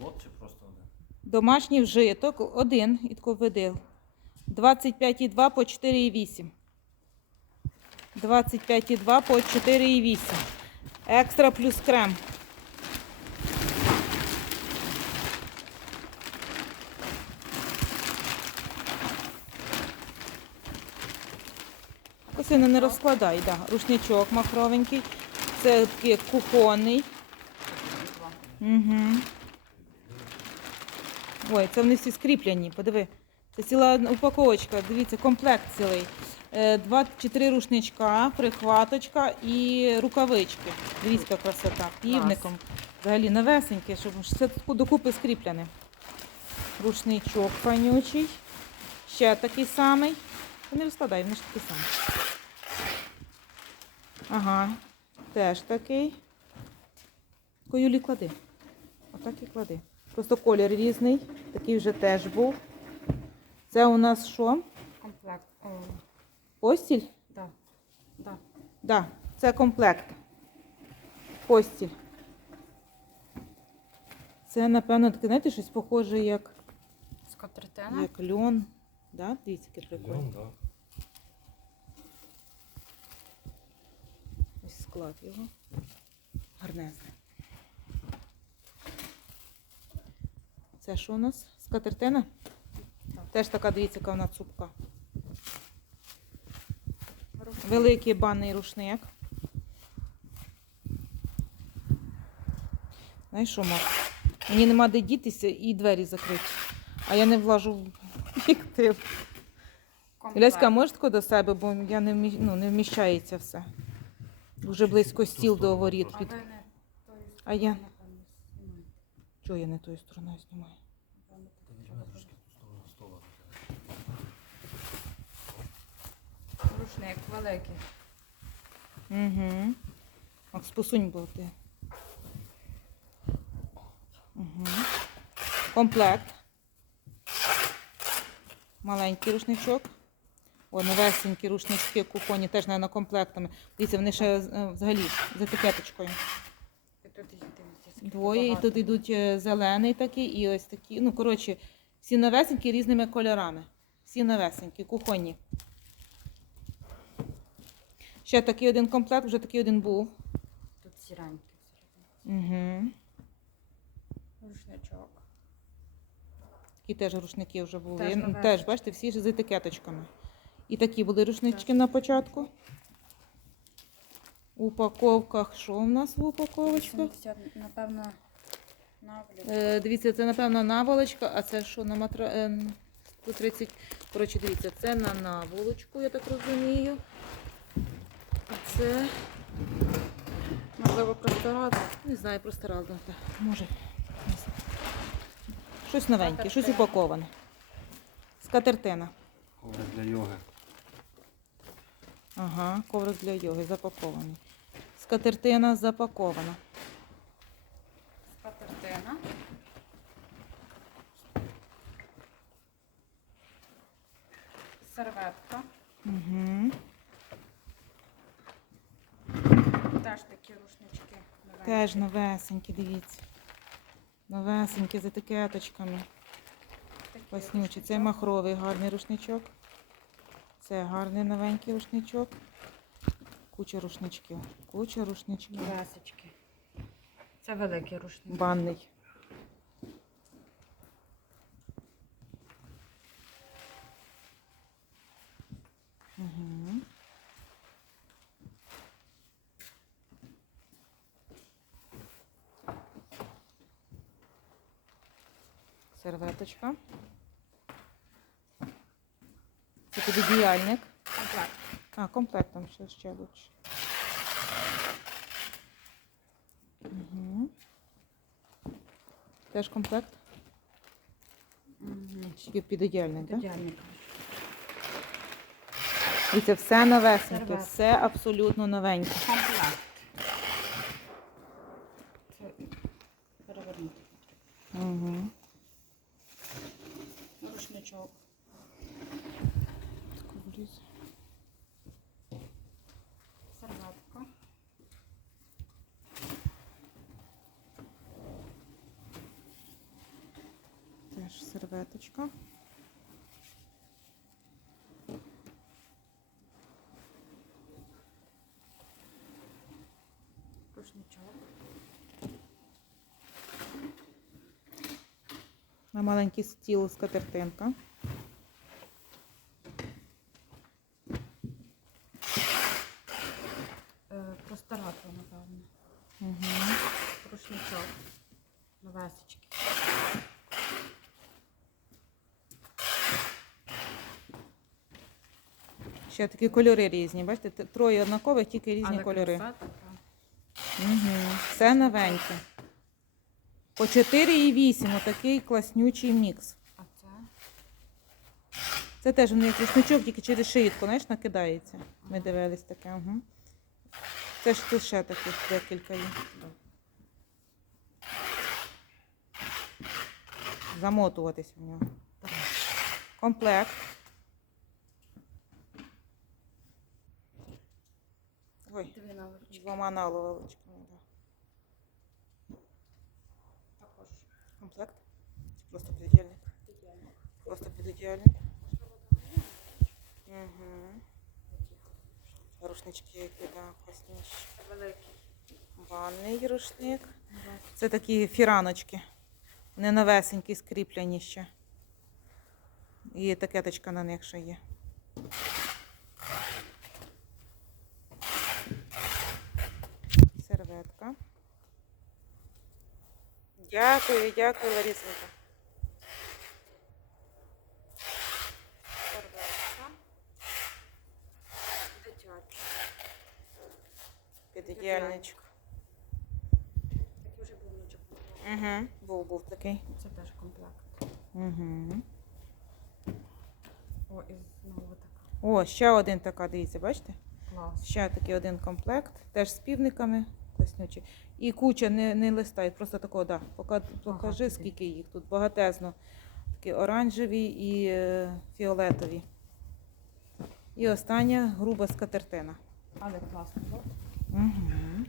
Лот чи просто один? Домашній вжиток один і тако видил. 25,2 по 4,8. 25,2 по 4,8. Екстра плюс крем. Косина не розкладай, да. Рушничок махровенький. Це такий кухонний. Угу. Ой, це вони всі скріпляні, подиви. Це ціла упаковочка, дивіться, комплект цілий. Е, Два, чотири рушничка, прихваточка і рукавички. Дивіться, яка красота. Півником. Взагалі новесеньке, щоб все докупи скріплене. Рушничок панючий. Ще такий самий. Не розкладай, вони ж такі самі. Ага, теж такий. Тако, Юлі, клади. Отак і клади. Просто колір різний. Такий вже теж був. Це у нас що? Комплект. О, Постіль? да. Да. Да, це комплект. Постіль. Це, напевно, таке, знаєте, щось похоже, як, Скатертина. як льон. Да? Дивіться, яке прикольне. Льон, да. Ось склад його. Гарнезний. Це що у нас? Скатертина? Теж така, дивіться, яка вона цупка. Великий банний рушник. Знаєш що, Марк? Мені нема де дітися і двері закриті. А я не влажу в об'єктив. Ляська, можеш тако до себе, бо я не, вмі... ну, не вміщається все. Дуже близько стіл до воріт. Під... А я? Чого я не тою стороною знімаю? Рушник великий. Угу. Макс, посунь, бо ти. Угу. Комплект. Маленький рушничок. О, новесенькі рушнички кухонні, теж, мабуть, комплектами. Дивіться, вони ще е, взагалі з етикеточкою. І тут їх дивіться, скільки Двоє, і тут йдуть е, зелений такий, і ось такі. Ну, коротше, всі новесенькі різними кольорами. Всі новесенькі, кухонні. Ще такий один комплект, вже такий один був. Тут сіренький. Угу. Рушничок. Такі теж рушники вже були. Теж, теж бачите, всі ж з етикеточками. І такі були рушнички на початку. Упаковках. Що в нас в упаковочках? 80, напевно, навлік. Е, дивіться, це напевно наволочка, а це що на матра... е, 130. Коротше, дивіться, це на наволочку, я так розумію. А це, Можливо, простирати. не знаю, просто разом. так, Може. Щось новеньке, щось упаковане. Скатертина. Коврик для йоги. Ага, коврик для йоги запакований. Скатертина запакована. Скатертина. Серветка. Угу. Теж такі рушнички. новенькі. Теж новесенькі, дивіться. Новесенькі з етикеточками. Класнючі. Це махровий гарний рушничок. Це гарний новенький рушничок. Куча рушничків. Куча рушничків. Весочки. Це великий рушник. Банний. Угу. Серветочка. Це підодіяльник. А, комплектом ще, ще лучше. Угу. Теж комплект. Мгм. Тільки підодіяльник, так? Ідеальний. І це все новесеньке, все абсолютно новеньке. Комплект. Це перевернути. Угу. Рушничок. Серветка. Теж серветочка. Рушничок. На маленький стіл скатертинка. Е, Простиратор, напевно. Угу. Рушничок. Новесечки. Ще такі кольори різні. Бачите, троє однакових, тільки різні Але кольори. краса така. Угу. Все новеньке. По 4,8 отакий класнючий мікс. А це? Це теж вони як рушничок, тільки через шиїтку, знаєш, накидається. Ми дивились таке. Угу. Це ж тут ще таких декілька є. Замотуватися в нього. Комплект. Ой, Дві наволочки. двома наловочками. Да. Також. Комплект. Просто підодіальник? Просто підодіальник. Угу. Рушнички, які да, класніші. Великий. Ванний рушник. Це такі фіраночки. Вони новесенькі, скріплені ще. І етикеточка на них ще є. Серветка. Дякую, дякую. Серветка. Дитячий. Такий вже був нічок. Угу. Був, був такий. Це теж комплект. Угу. О, і знову така. О, ще один така, дивіться, бачите? Клас. Ще такий один комплект, теж з півниками класнючі. І куча не, не листай, просто такого, да. Пока, покажи, ага, скільки їх тут багатезно. Такі оранжеві і е, фіолетові. І остання груба скатертина. Але класно. так? Угу.